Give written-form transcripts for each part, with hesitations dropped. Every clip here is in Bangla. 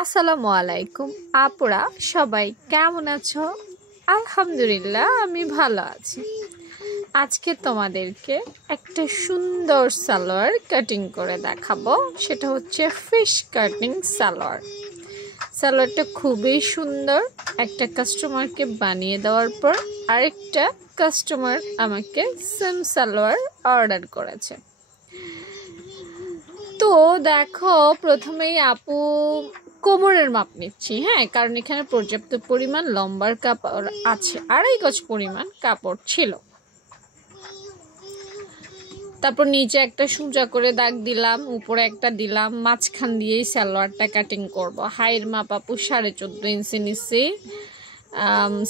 আসসালামু আলাইকুম আপুরা সবাই কেমন আছো? আলহামদুলিল্লাহ আমি ভালো আছি। আজকে তোমাদেরকে একটা সুন্দর সালোয়ার কাটিং করে দেখাবো। সেটা হচ্ছে ফিশ কাটিং সালোয়ার। সালোয়ারটা খুবই সুন্দর। একটা কাস্টমারকে বানিয়ে দেওয়ার পর আরেকটা কাস্টমার আমাকে সেম সালোয়ার অর্ডার করেছে। তো দেখো, প্রথমেই আপু কোমরের মাপ নিচ্ছি, হ্যাঁ, কারণ এখানে পর্যাপ্ত পরিমাণ লম্বার কাপড় আছে, 2.5 গজ পরিমাণ কাপড় ছিল। তারপর নিচে একটা সোজা করে দাগ দিলাম, উপরে একটা দিলাম, মাঝখান দিয়েই সালোয়ারটা কাটিং করব। হাইয়ের মাপ আপু 14.5 ইঞ্চি নিচ্ছি,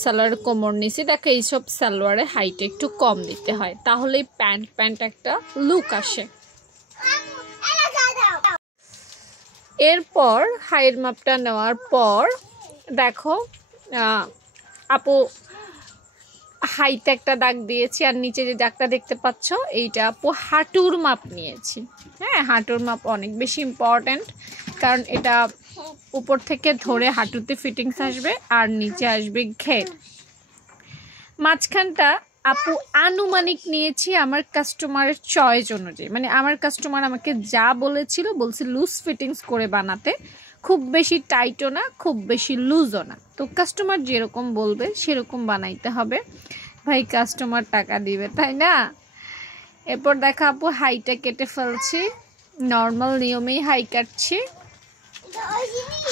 সালোয়ার কোমর নিচ্ছি। দেখো, এইসব সালোয়ারে হাইট একটু কম দিতে হয়, তাহলেই প্যান্ট একটা লুক আসে। এরপর হাইয়ের মাপটা নেওয়ার পর দেখো আপু হাইতে একটা দাগ দিয়েছি, আর নিচে যে দাগটা দেখতে পাচ্ছ এইটা আপু হাঁটুর মাপ নিয়েছি। হ্যাঁ, হাঁটুর মাপ অনেক বেশি ইম্পর্ট্যান্ট, কারণ এটা উপর থেকে ধরে হাঁটুতে ফিটিংস আসবে আর নিচে আসবে ঘের। মাঝখানটা আপু আনুমানিক নিয়েছি আমার কাস্টমারের চয়েস অনুযায়ী, মানে আমার কাস্টমার আমাকে যা বলছে লুজ ফিটিংস করে বানাতে, খুব বেশি টাইটও না খুব বেশি লুজও না। তো কাস্টমার যেরকম বলবে সেরকম বানাইতে হবে, ভাই কাস্টমার টাকা দিবে, তাই না? এরপর দেখা আপু হাইটা কেটে ফেলছি, নর্মাল নিয়মেই হাই কাটছি।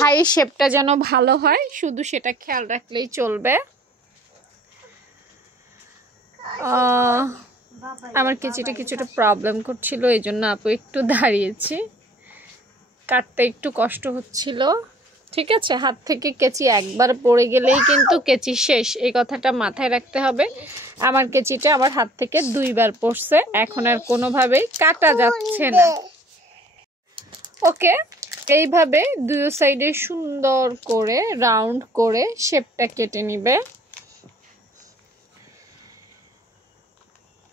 হাই শেপটা যেন ভালো হয় শুধু সেটা খেয়াল রাখলেই চলবে। আমার কেচিটা কিছুটা প্রবলেম করছিল, এই জন্য আপু একটু দাঁড়িয়েছি, কাটতে একটু কষ্ট হচ্ছিল। ঠিক আছে, হাত থেকে কেচি একবার পড়ে গেলেই কিন্তু কেচি শেষ, এই কথাটা মাথায় রাখতে হবে। আমার কেচিটা আমার হাত থেকে 2 বার পড়ছে, এখন আর কোনোভাবেই কাটা যাচ্ছে না। ওকে, এইভাবে দুই সাইডে সুন্দর করে রাউন্ড করে শেপটা কেটে নিবে।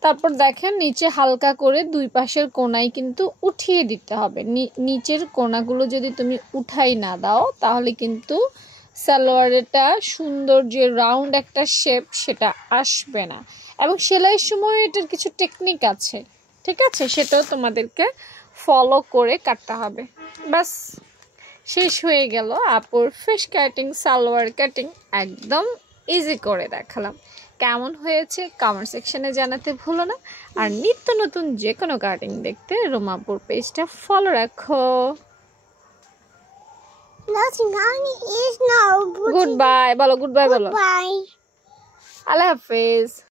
তারপর দেখেন নিচে হালকা করে 2 পাশের কোণায় কিন্তু উঠিয়ে দিতে হবে। নিচের কোণাগুলো যদি তুমি উঠাই না দাও তাহলে কিন্তু সালোয়ারটা সুন্দর যে রাউন্ড একটা শেপ সেটা আসবে না। এবং সেলাইয়ের সময় এটার কিছু টেকনিক আছে, ঠিক আছে, সেটাও তোমাদেরকে ফলো করে কাটতে হবে। বাস শেষ হয়ে গেল আপুর ফিশ কাটিং সালোয়ার কাটিং। একদম ইজি করে দেখালাম। কেমন হয়েছে কমেন্ট সেকশনে জানাতে ভুলো না। আর নিত্য নতুন যে কোনো কাটিং দেখতে রোমাপুর পেজটা ফলো রাখো। গুড বাই বলো, গুড বাই বলো, আল্লাহ হাফেজ।